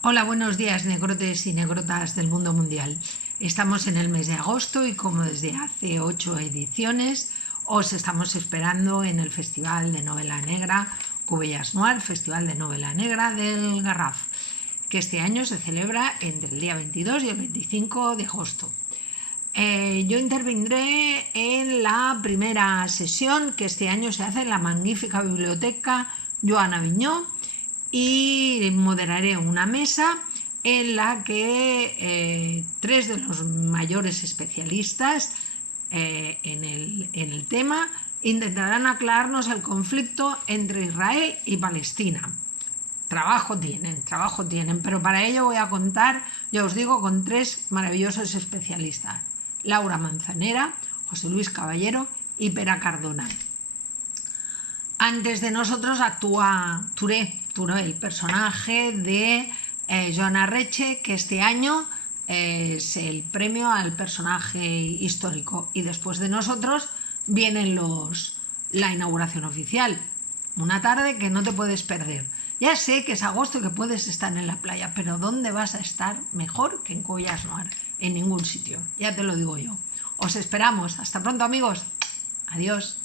Hola, buenos días, negrotes y negrotas del mundo mundial. Estamos en el mes de agosto y como desde hace 8 ediciones os estamos esperando en el Festival de Novela Negra Cubellas Noir, Festival de Novela Negra del Garraf, que este año se celebra entre el día 22 y el 25 de agosto. Yo intervendré en la primera sesión que este año se hace en la magnífica biblioteca Joan Avinyó y moderaré una mesa en la que tres de los mayores especialistas en el tema intentarán aclararnos el conflicto entre Israel y Palestina. Trabajo tienen, pero para ello voy a contar, ya os digo, con tres maravillosos especialistas: Laura Manzanera, José Luis Caballero y Pera Cardona. Antes de nosotros actúa Touré, el personaje de Joan Arretxe, que este año es el premio al personaje histórico. Y después de nosotros vienen la inauguración oficial. Una tarde que no te puedes perder. Ya sé que es agosto y que puedes estar en la playa, pero ¿dónde vas a estar mejor que en Cubellas Noir? En ningún sitio, ya te lo digo yo. Os esperamos. Hasta pronto, amigos. Adiós.